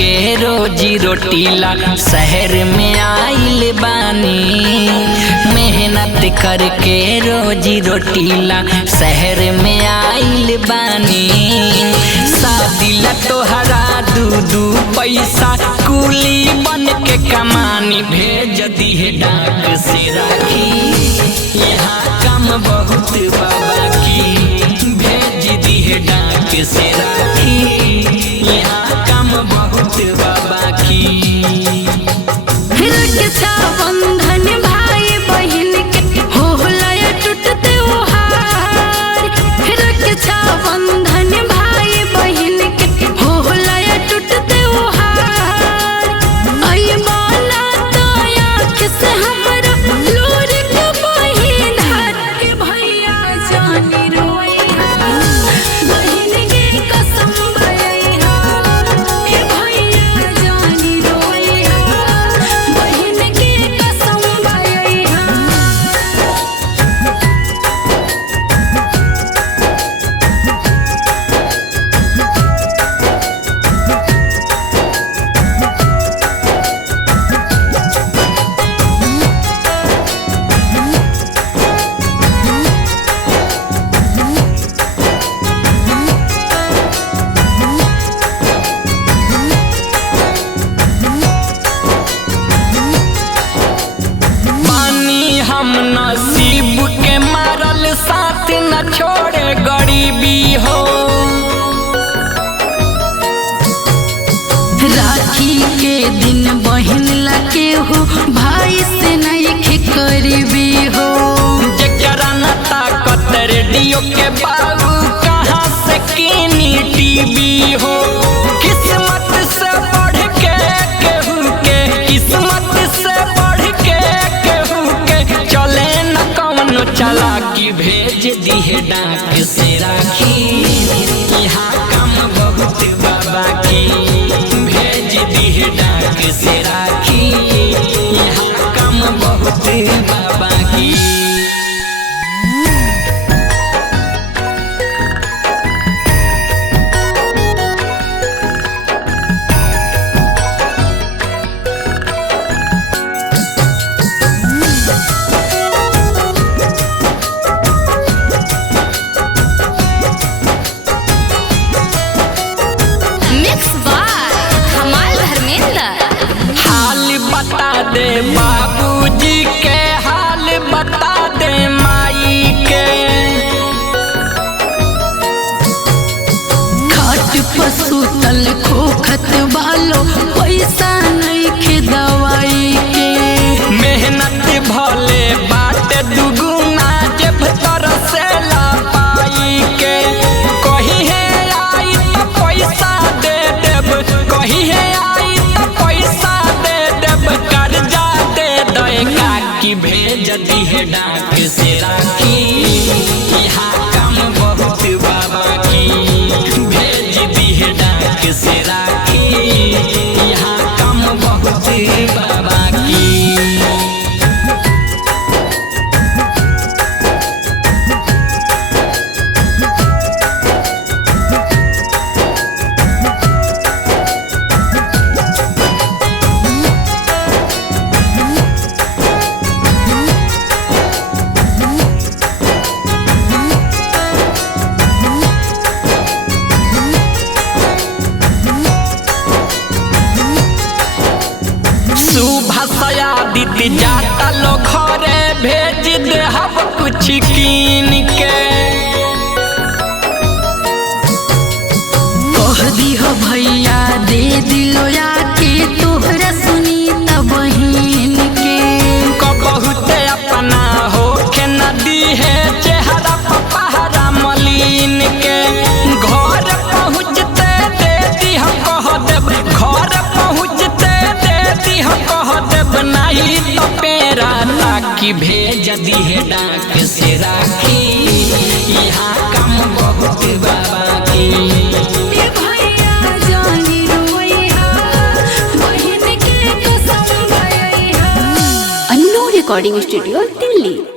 करके रोजी रोटीला शहर में आइल बानी। मेहनत करके रोजी रोटीला शहर में आइल बानी। शादी ला तोहरा दू पैसा कुली बन के कमानी भेज दिहे डाक से राखी। यहाँ काम बहुत बाबा की भेज दिहे डाक से राखी। यहाँ काम बहुत बाबा की। बंधन भाई बहन के होला टूटते ओहार। रक्षा बंधन भाई बहन के होला टूटते ओहार। आई बाला तो आँख से हमरा लोर के बहिन के भैया जानी रोइहा। बहन के कसम भैया ए भैया जानी रोइहा। बहन के कसम भैया। बानी हम नसीब के मारल साथ न छोड़े गरीबी हो। राखी के दिन बहन लगे हो भाई से नहीं करीबी हो। जकरा न ताकत रेडियो के बाबू कहाँ से कीनी टीवी हो। किस्मत से बढ़ के केहू के किस्मत से बढ़ के केहू के चले न कौनो चालाकी भेज दिहे डाक से राखी। यहाँ काम बहुत बाबा की भेज दिहे डाक से राखी। यहाँ काम बहुत बाबा की। मिक्स बाय कमाल धर्मेंद्र। हाल बता दे बाबूजी के हाल बता दे माई के। खाट पशु तल खोखत वालो पैसा नहीं खे दवाई के। मेहनत भले बात दुगुना जेब तरसे ला पाई के। कहीं है आई तो पैसा दे देब कहीं है आई तो पैसा दे देब कर्जा दे देगा कि भेज दिहे डाक से राखी। यहाँ काम बहुत बाबा की भेज दिहे डाक से राखी। यहाँ काम बहुत बाबा की। सुभाषयादित्य जाता लो घरे भेज दे हम कुछ कीन के। कह दिह भैया दे दिलो आके तोहरा सुनीता बहिन के। बहुत अपना हो के नदी है चेहरा पपहरा मलिन के। घर पहुँचते दे दिह कह देब घर पहुँचते दे दिह कह देब नहीं तो पेरा ताकि भेज दिहे डाक से राखी। यहाँ काम बहुत बाबा की। ए भैया जानी रोइहा। बहन के कसम भैया। Annu recording studio Delhi.